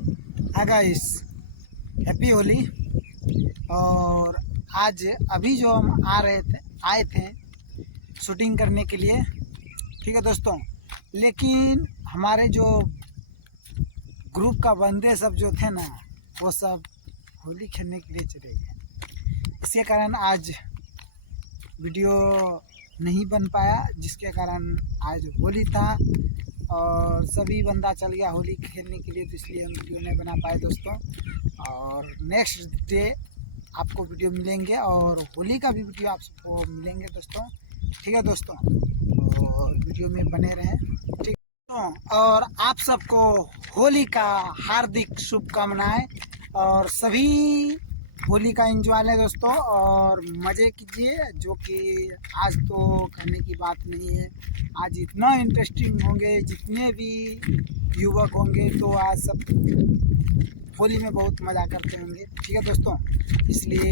हाँ guys, happy Holi. और आज अभी जो हम आए थे शूटिंग करने के लिए, ठीक है दोस्तों। लेकिन हमारे जो ग्रुप का बंदे सब जो थे ना, वो सब होली खेलने के लिए चले गए। इसके कारण आज वीडियो नहीं बन पाया, जिसके कारण आज होली था और सभी बंदा चल गया होली खेलने के लिए, तो इसलिए हम वीडियो नहीं बना पाए दोस्तों। और नेक्स्ट डे आपको वीडियो मिलेंगे और होली का भी वीडियो आप सबको मिलेंगे दोस्तों, ठीक है दोस्तों। और वीडियो में बने रहें, ठीक दोस्तों। और आप सबको होली का हार्दिक शुभकामनाएं और सभी होली का एंजॉय लें दोस्तों और मज़े कीजिए, जो कि आज तो कहने की बात नहीं है। आज इतना इंटरेस्टिंग होंगे, जितने भी युवक होंगे तो आज सब होली में बहुत मज़ा करते होंगे, ठीक है दोस्तों। इसलिए